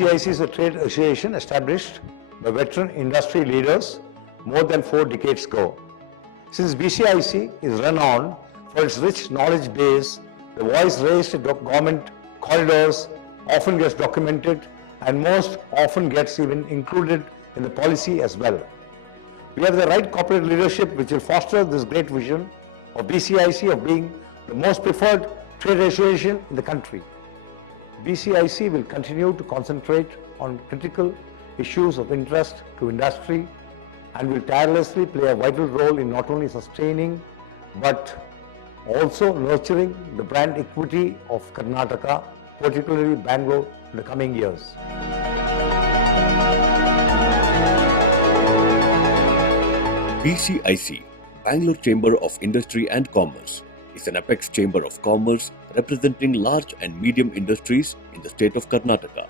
BCIC is a trade association established by veteran industry leaders more than 4 decades ago. Since BCIC is renowned for its rich knowledge base, the voice raised at government corridors often gets documented and most often gets even included in the policy as well. We have the right corporate leadership which will foster this great vision of BCIC of being the most preferred trade association in the country. BCIC will continue to concentrate on critical issues of interest to industry and will tirelessly play a vital role in not only sustaining but also nurturing the brand equity of Karnataka, particularly Bangalore, in the coming years. BCIC, Bangalore Chamber of Industry and Commerce, is an apex chamber of commerce representing large and medium industries in the state of Karnataka.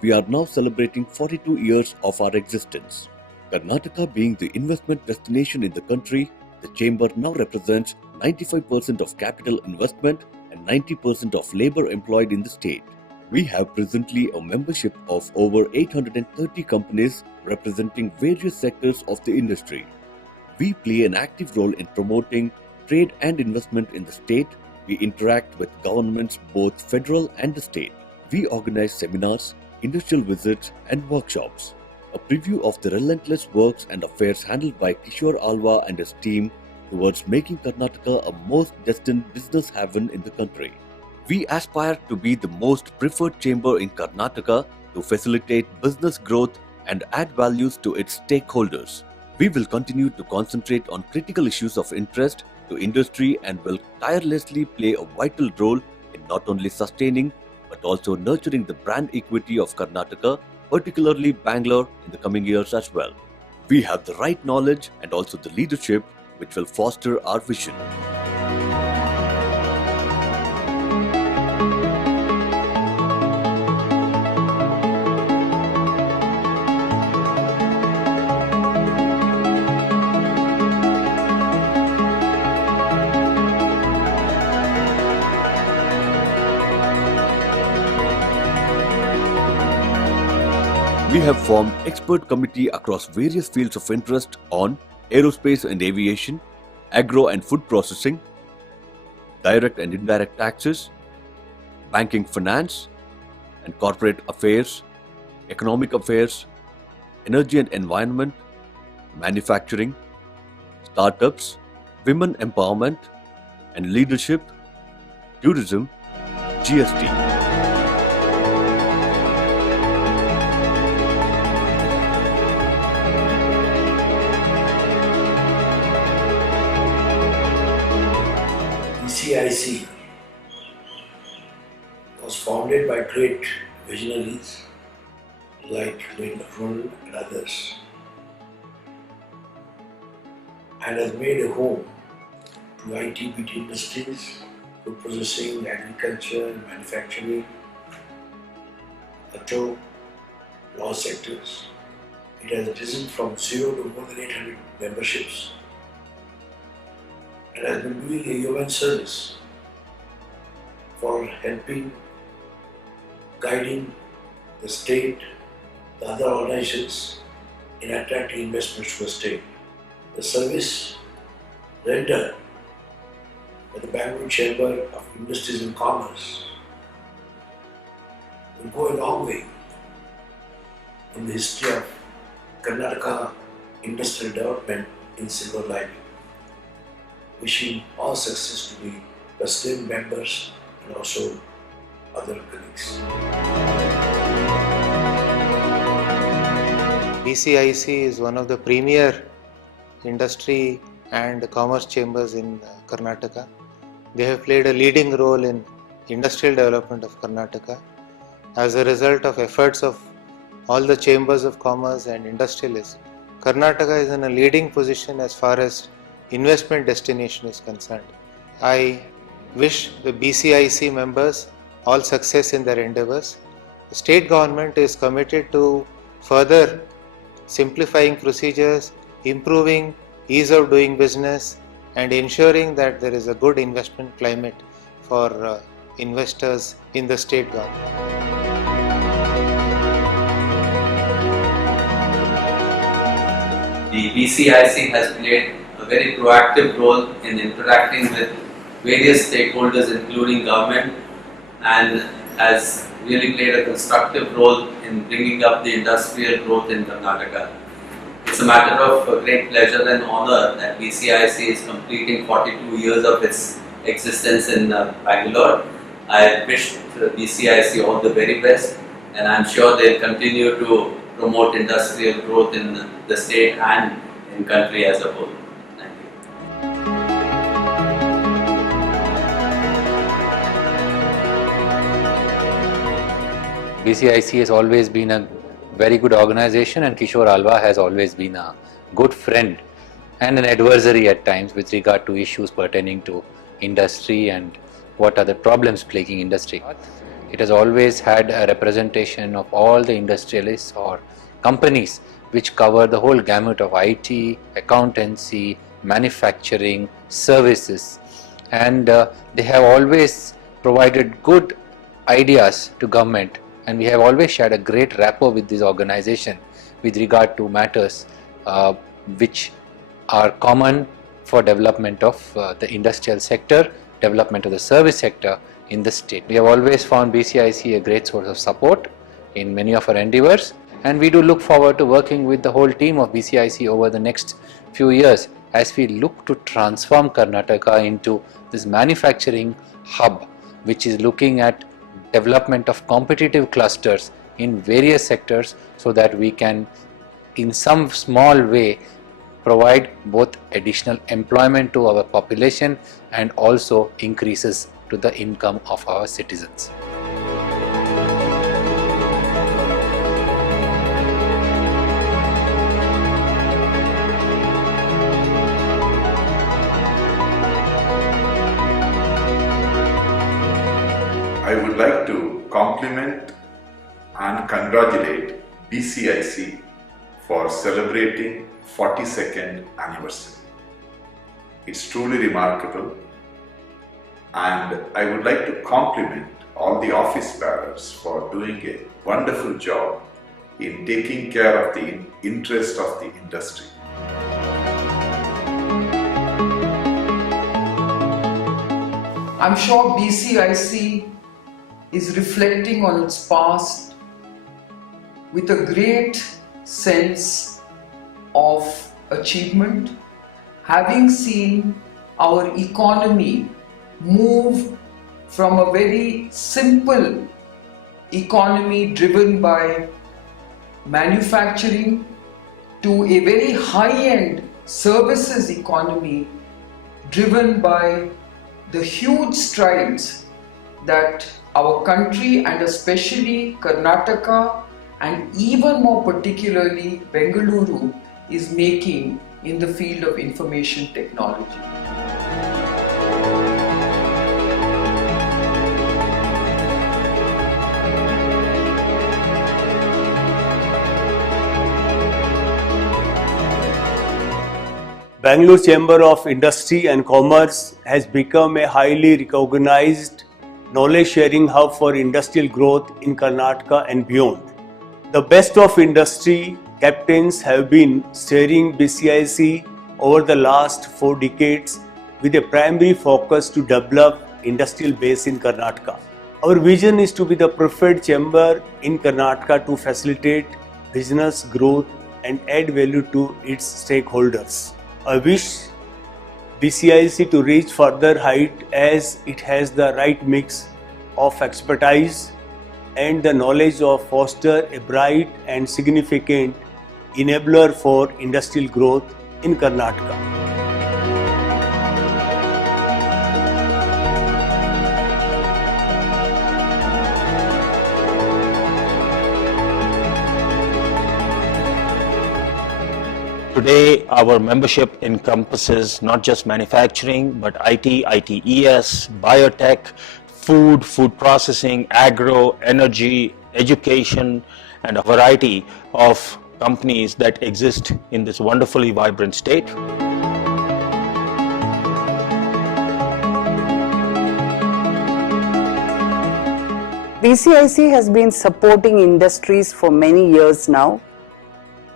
We are now celebrating 42 years of our existence. Karnataka being the investment destination in the country, the chamber now represents 95% of capital investment and 90% of labor employed in the state. We have presently a membership of over 830 companies representing various sectors of the industry. We play an active role in promoting trade and investment in the state. We interact with governments both federal and the state. We organize seminars, industrial visits and workshops. A preview of the relentless works and affairs handled by Kishore Alva and his team towards making Karnataka a most destined business haven in the country. We aspire to be the most preferred chamber in Karnataka to facilitate business growth and add values to its stakeholders. We will continue to concentrate on critical issues of interest to industry and will tirelessly play a vital role in not only sustaining but also nurturing the brand equity of Karnataka, particularly Bangalore, in the coming years as well. We have the right knowledge and also the leadership which will foster our vision. We have formed expert committee across various fields of interest on aerospace and aviation, agro and food processing, direct and indirect taxes, banking finance and corporate affairs, economic affairs, energy and environment, manufacturing, startups, women empowerment and leadership, tourism, GST. BCIC was founded by great visionaries like Wayne Arun and others and has made a home to IT/BT industries, food processing, agriculture, manufacturing, auto, law sectors. It has risen from 0 to more than 800 memberships and has been doing a human service for helping, guiding the state, the other organizations in attracting investments to the state. The service rendered by the Bangalore Chamber of Industries and Commerce will go a long way in the history of Karnataka industrial development in silver lining. Wishing all success to the president, members and also other colleagues. BCIC is one of the premier industry and commerce chambers in Karnataka. They have played a leading role in industrial development of Karnataka. As a result of efforts of all the chambers of commerce and industrialists, Karnataka is in a leading position as far as investment destination is concerned. I wish the BCIC members all success in their endeavors. The state government is committed to further simplifying procedures, improving ease of doing business and ensuring that there is a good investment climate for investors in the state government. The BCIC has played a very proactive role in interacting with various stakeholders including government, and has really played a constructive role in bringing up the industrial growth in Karnataka. It's a matter of great pleasure and honor that BCIC is completing 42 years of its existence in Bangalore. I wish BCIC all the very best, and I'm sure they'll continue to promote industrial growth in the state and in country as a whole. Thank you. BCIC has always been a very good organization, and Kishore Alva has always been a good friend and an adversary at times with regard to issues pertaining to industry and what are the problems plaguing industry. It has always had a representation of all the industrialists or companies which cover the whole gamut of IT, accountancy, manufacturing, services, and they have always provided good ideas to government, and we have always shared a great rapport with this organization with regard to matters which are common for development of the industrial sector, development of the service sector in the state. We have always found BCIC a great source of support in many of our endeavors, and we do look forward to working with the whole team of BCIC over the next few years as we look to transform Karnataka into this manufacturing hub, which is looking at development of competitive clusters in various sectors, so that we can in some small way provide both additional employment to our population and also increases to the income of our citizens. I would like to compliment and congratulate BCIC for celebrating 42nd anniversary. It's truly remarkable, and I would like to compliment all the office bearers for doing a wonderful job in taking care of the interest of the industry. I'm sure BCIC is reflecting on its past with a great sense of achievement, having seen our economy move from a very simple economy driven by manufacturing to a very high-end services economy driven by the huge strides that our country, and especially Karnataka and even more particularly Bengaluru, is making in the field of information technology. Bangalore Chamber of Industry and Commerce has become a highly recognized knowledge sharing hub for industrial growth in Karnataka and beyond. The best of industry captains have been steering BCIC over the last 4 decades with a primary focus to develop industrial base in Karnataka. Our vision is to be the preferred chamber in Karnataka to facilitate business growth and add value to its stakeholders. I wish BCIC to reach further height as it has the right mix of expertise and the knowledge of foster a bright and significant enabler for industrial growth in Karnataka. Today, our membership encompasses not just manufacturing, but IT, ITES, biotech, food processing, agro, energy, education, and a variety of companies that exist in this wonderfully vibrant state. BCIC has been supporting industries for many years now.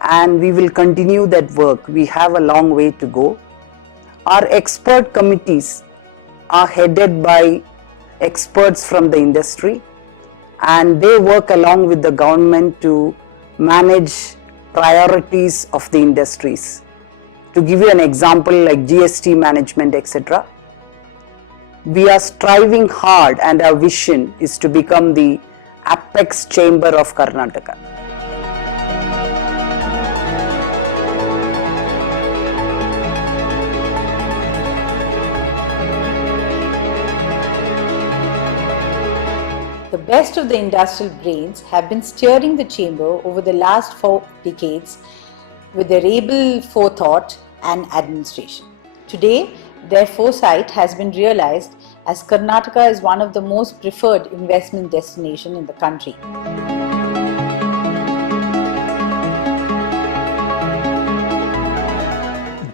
and we will continue that work. We have a long way to go. Our expert committees are headed by experts from the industry, and they work along with the government to manage priorities of the industries. To give you an example, like GST management, etc., we are striving hard, and our vision is to become the apex chamber of Karnataka. The best of the industrial brains have been steering the chamber over the last 4 decades with their able forethought and administration. Today, their foresight has been realized as Karnataka is one of the most preferred investment destinations in the country.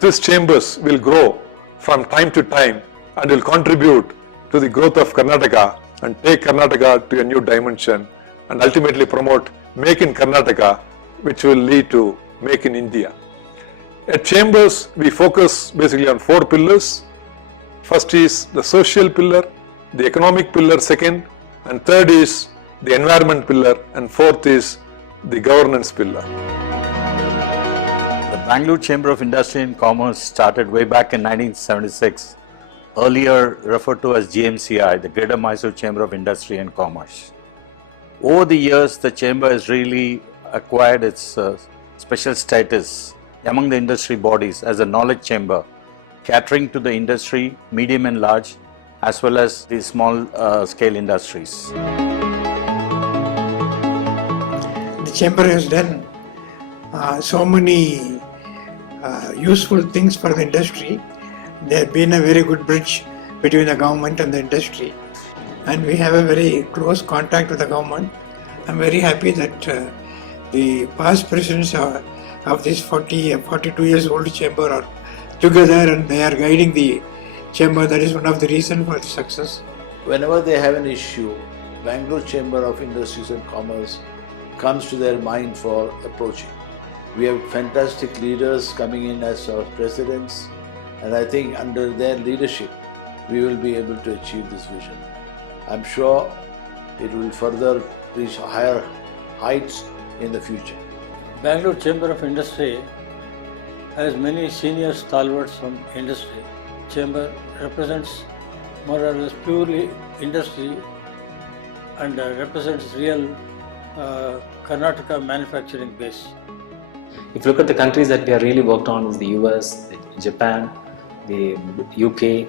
These chambers will grow from time to time and will contribute to the growth of Karnataka and take Karnataka to a new dimension and ultimately promote Make in Karnataka, which will lead to Make in India. At Chambers, we focus basically on 4 pillars. First is the social pillar, the economic pillar second, and third is the environment pillar, and fourth is the governance pillar. The Bangalore Chamber of Industry and Commerce started way back in 1976, earlier referred to as GMCI, the Greater Mysore Chamber of Industry and Commerce. Over the years, the chamber has really acquired its special status among the industry bodies as a knowledge chamber, catering to the industry, medium and large, as well as the small scale industries. The chamber has done so many useful things for the industry. They have been a very good bridge between the government and the industry, and we have a very close contact with the government. I'm very happy that the past presidents of this 42 years old chamber are together and they are guiding the chamber. That is one of the reasons for the success. Whenever they have an issue, Bangalore Chamber of Industries and Commerce comes to their mind for approaching. We have fantastic leaders coming in as our presidents, and I think under their leadership we will be able to achieve this vision. I'm sure it will further reach higher heights in the future. Bangalore Chamber of Industry has many senior stalwarts from industry. Chamber represents more or less purely industry and represents real Karnataka manufacturing base. If you look at the countries that we have really worked on, is the US, Japan, the UK,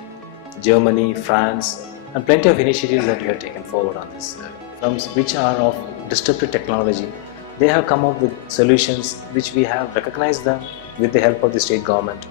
Germany, France, and plenty of initiatives that we have taken forward on this. Firms which are of disruptive technology, they have come up with solutions which we have recognized them with the help of the state government.